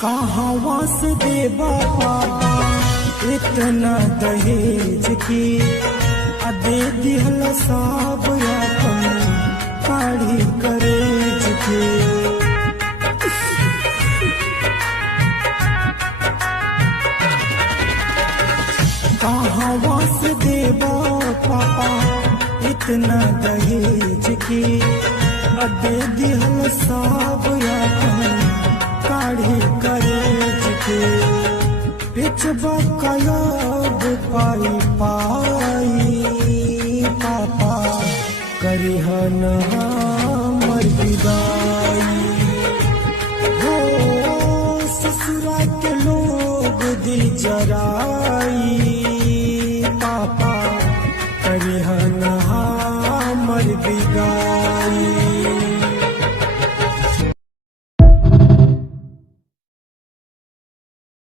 कहाँ से देबा पापा इतना दहेज की दे दिहल सब अपन काढ़ी करेज के। कहाँ से देबा पापा इतना दहेज की दे दिहल सब अपन काढ़ी करेज के। पिछबा कयाब पाई पाई पापा करिहन हमर विदाई हो। ससुरा के लोग दिल जरा